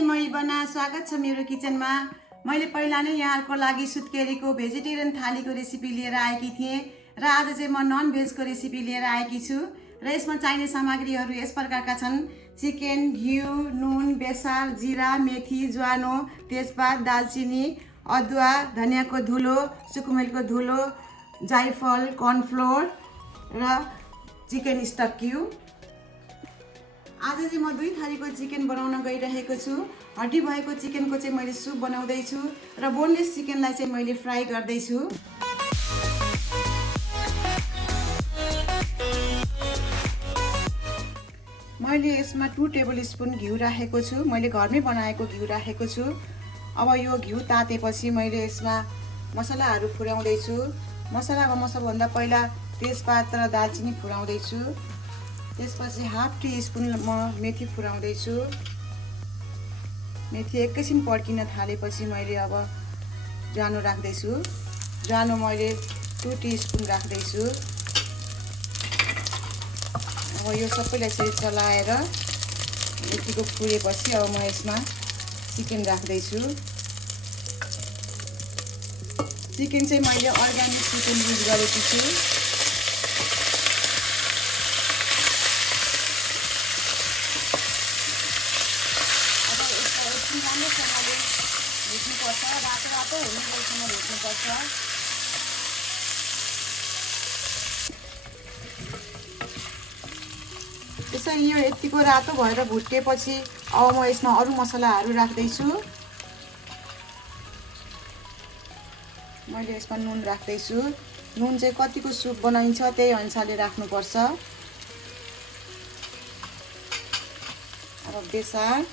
म इबना स्वागत छ मेरो किचनमा। मैले पहिला नै यहाँहरुको लागि सुत्केरीको भेजिटेरियन थालीको रेसिपी लिएर आएकी थिएँ र आज चाहिँ म नन भेजको रेसिपी लिएर आएकी छु र यसमा चाहिने सामग्रीहरू यस प्रकारका छन्। चिकन, घिउ, नुन, बेसार, जीरा, मेथी, ज्वानो, तेजपात, दालचिनी, अदुवा, धनियाको धुलो, सुकुमेलको धुलो, जाइफल, कर्नफ्लोर र चिकन स्टक क्यूब। आज चाहिँ म 2 थालीको चिकन बनाउन गइरहेको छु। हड्डी भएको चिकनको चाहिँ मैले सुप बनाउँदै छु र बोनलेस चिकनलाई चाहिँ मैले फ्राई गर्दै छु। मैले यसमा 2 टेबल स्पुन घिउ राखेको छु। मैले घरमै बनाएको घिउ राखेको छु। अब यो घिउ तातेपछि मैले यसमा मसलाहरू फुराउँदै छु। मसलामा म सबभन्दा पहिला तेजपात र दालचिनी फुराउँदै छु। त्यसपछि हाफ टी स्पुन म मेथी फुराउँदै छु। मेथी एकैछिन पड्किन थालेपछि मैले अब ज्वानो राख्दै छु। ज्वानो मैले 2 टीस्पुन राख्दै छु। अब यो सबैलाई चाहिँ चलाएर यतिको फुरेपछि अब म यसमा चिकन राख्दै छु। चिकन चाहिँ मैले अर्ग्यानिक चिकन युज गरेको छु। राम्रोसँगले भुट्नुपर्छ, रातो हुने गरीकन भुट्नुपर्छ। त्यसै यो यतिको रातो भएर भुटेपछि अब म यसमा अरू मसलाहरू राख्दैछु। मैले यसमा नुन राख्दैछु। नुन चाहिँ कतिको सुप बनाइन्छ त्यही अनुसारले राख्नुपर्छ। अब बेसार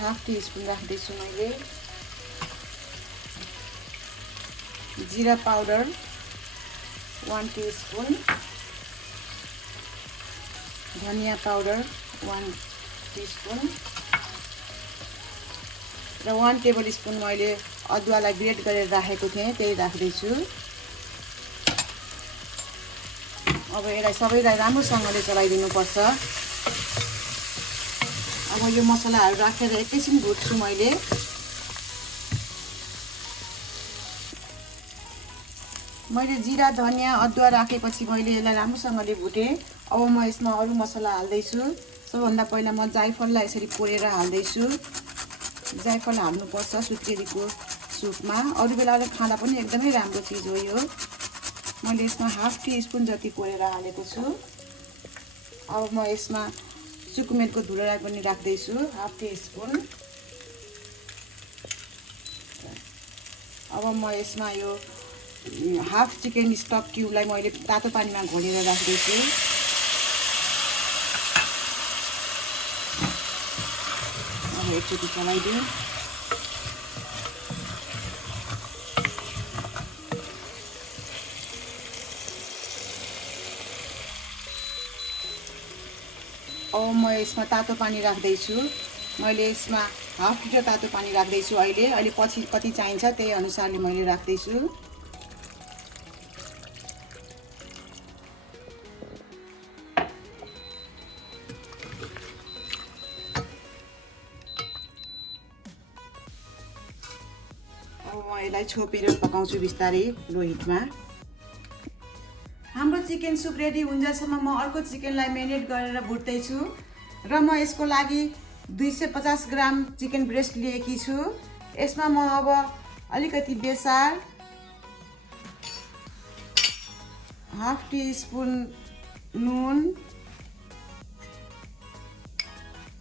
हाफ टी स्पुन राख्दैछु मैले। जीरा पाउडर 1 टीस्पुन, धनिया पाउडर 1 टीस्पुन र 1 टेबल स्पुन मैले अदुवालाई ग्रेट गरेर राखेको थिएँ त्यही राख्दैछु। अब यसलाई सबैलाई राम्रोसँगले चलाइदिनुपर्छ। अब यो मसलाहरू राखेर एकैछिन भुट्छु मैले। जीरा, धनिया, अदुवा राखेपछि मैले यसलाई राम्रोसँगले भुटेँ। अब म यसमा अरू मसला हाल्दैछु। सबभन्दा पहिला म जाइफललाई यसरी पोलेर हाल्दैछु। जाइफल हाल्नुपर्छ सुत्केरीको सुपमा। अरू बेला खाँदा पनि एकदमै राम्रो चिज हो यो। मैले यसमा हाफ टी स्पुन जति पोलेर हालेको छु। अब म यसमा सुकुमेलको धुलोलाई पनि राख्दैछु हाफ टी स्पुन। अब म यसमा यो हाफ चिकन स्टक क्यूबलाई मैले तातो पानीमा घोलेर राख्दैछु। अब एकचोटि चलाइदिउँ। अब म यसमा तातो पानी राख्दैछु। मैले यसमा हाफ लिटर तातो पानी राख्दैछु। अहिले पछि कति चाहिन्छ त्यही अनुसारले मैले राख्दैछु। अब म यसलाई छोपेर पकाउँछु बिस्तारै लो हिटमा। हाम्रो चिकन सुप रेडी हुन्जेलसम्म म अर्को चिकनलाई मेरिनेट गरेर भुट्दैछु र म यसको लागि 250 ग्राम चिकन ब्रेस्ट लिएकी छु। यसमा म अब अलिकति बेसार, हाफ टी स्पुन नुन,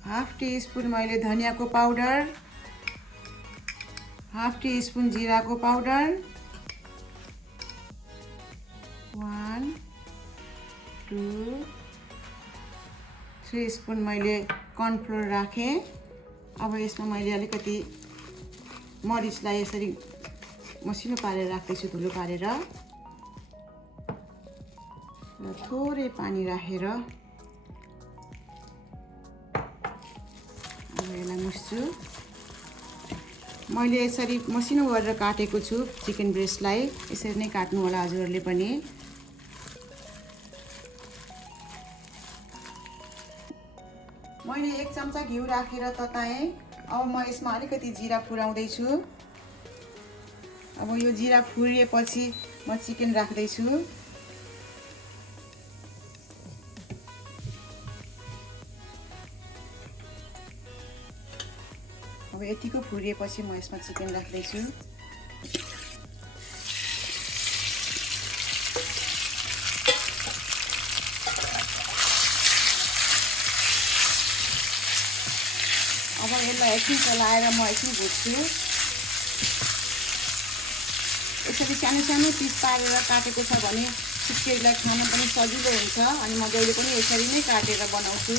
हाफ टी स्पुन मैले धनियाको पाउडर, हाफ टी स्पुन जीराको पाउडर, 1 2 3 स्पुन मैले कर्नफ्लोर राखेँ। अब यसमा मैले अलिकति मरिचलाई यसरी मसिनो पारेर राख्दैछु धुलो पारेर र थोरै पानी राखेर अब यसलाई मुस्छु। मैले यसरी मसिनो गरेर काटेको छु चिकन ब्रेस्टलाई। यसरी नै काट्नु होला हजुरहरूले पनि। मैले 1 चम्चा घिउ राखेर तताएँ। अब म यसमा अलिकति जिरा फुराउँदैछु। अब यो जिरा फुरिएपछि म चिकन राख्दैछु। अब यतिको फुरिएपछि म यसमा चिकन राख्दैछु। अब यसलाई एकछिन चलाएर म एकछिन भुट्छु। यसरी सानो सानो पिस पारेर काटेको छ भने सुत्केरीलाई खान पनि सजिलो हुन्छ अनि म जहिले पनि यसरी नै काटेर बनाउँछु।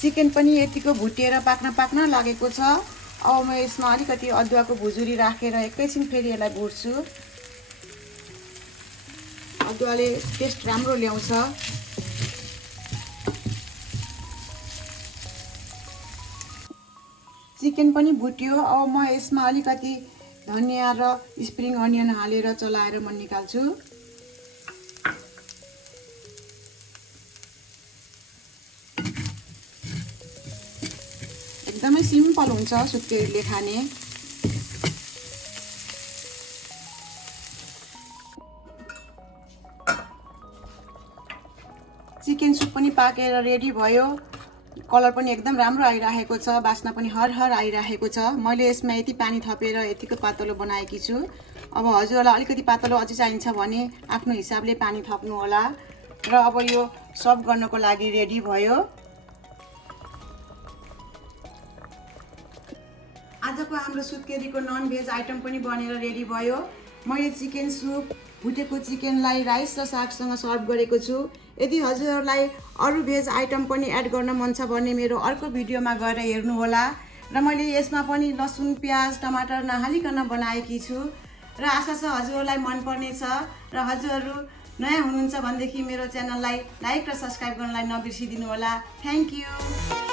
चिकन पनि यतिको भुटेर पाक्न लागेको छ। अब म यसमा अलिकति अदुवाको भुजुरी राखेर एकैछिन फेरि यसलाई भुट्छु। अदुवाले टेस्ट राम्रो ल्याउँछ। चिकन पनि भुट्यो। अब म यसमा अलिकति धनिया र स्प्रिङ अनियन हालेर चलाएर म निकाल्छु। एकदमै सिम्पल हुन्छ सुत्केरीले खाने। चिकन सुप पनि पाकेर रेडी भयो। कलर पनि एकदम राम्रो आइरहेको छ, बास्ना पनि हर आइरहेको छ। मैले यसमा यति पानी थपेर यतिको पातलो बनाएकी छु। अब हजुरलाई अलिकति पातलो अझै चाहिन्छ भने आफ्नो हिसाबले पानी थप्नु होला। र अब यो सर्भ गर्नको लागि रेडी भयो। आजको हाम्रो सुत्केरीको नन भेज आइटम पनि बनेर रेडी भयो। मैले चिकन सुप, भुटेको चिकनलाई राइस र सागसँग सर्भ गरेको छु। यदि हजुरहरूलाई अरू भेज आइटम पनि एड गर्न मन छ भने मेरो अर्को भिडियोमा गएर हेर्नुहोला। र मैले यसमा पनि लसुन, प्याज, टमाटर नहालिकन बनाएकी छु र आशा छ हजुरहरूलाई मन पर्नेछ। र हजुरहरू नयाँ हुनुहुन्छ भनेदेखि मेरो च्यानललाई लाइक र सब्स्क्राइब गर्नलाई नबिर्सिदिनु होला। Thank you.